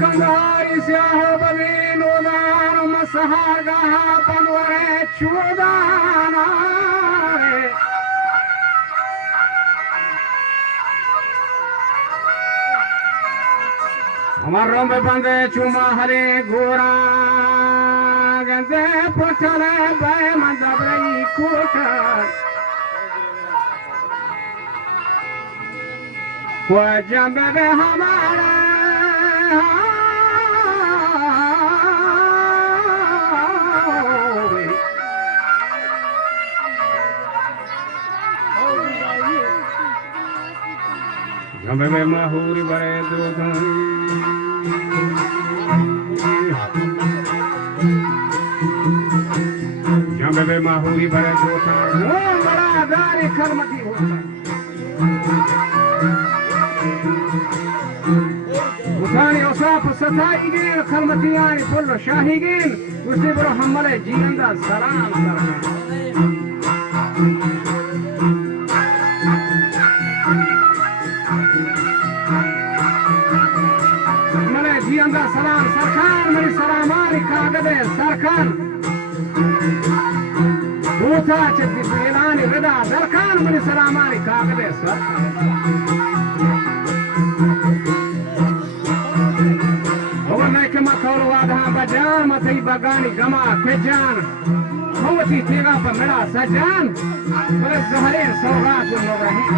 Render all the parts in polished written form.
كندهاري سياه billion ودار مسهاقها بنوريت شودانا مرم ببنده چوما Hari گورا گنده پوچھلے بے مندبری quarter و جنبه به ہمارے جنبه به ماهوری برے دو Bebe mahuri bare jota wo bada dari karmati hota Utani osaf satai gin karmati yani pollo shahi gin usi bro hamale jianda salam male jianda salam sarkar mari salamani kagade sarkar Uta chatti filani rida darkan mani salamani kagade sar Owanai kama kaulu wadha bajan matai bagani gama kejan Hawati tega pa mera sajan Bale zaharin sawgat ulmurahin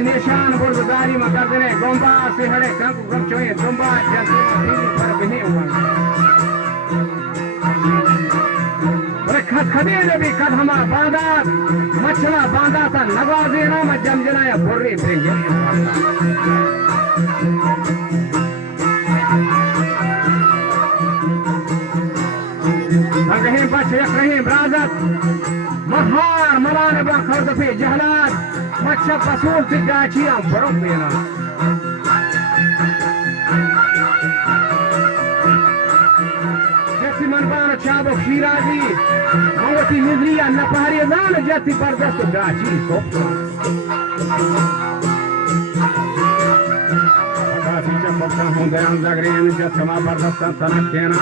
निशान बुर्ददारी में कर देने गोंबा से हड़े कंक गपचोए गोंबा जल्दी में पर बने हुआ अरे खदे जब कदमा बांधा मछला बांधा था नवाजे ना मैं जमजना या बुर्री देंगे कहीं बच कहीं बराजत महार मलाने बा खर्द पे जहलात Macha pasul ti gachi ang barok nila. Jati manbana chabo Shirazi, mawati nidriya napahari na jati bardast gachi kopto. Agati chapokta hundayan zagriyan jatama bardastan sanakena.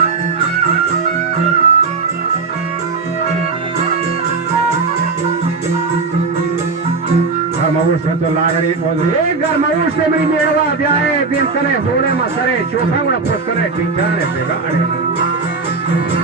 गरमाउस में तो लाग रही ए गरमाउस से मेरी मेड़वा जाए दिन करे होड़े में सरे चोखा उड़ा पोस करे टीचर ने बिगाड़े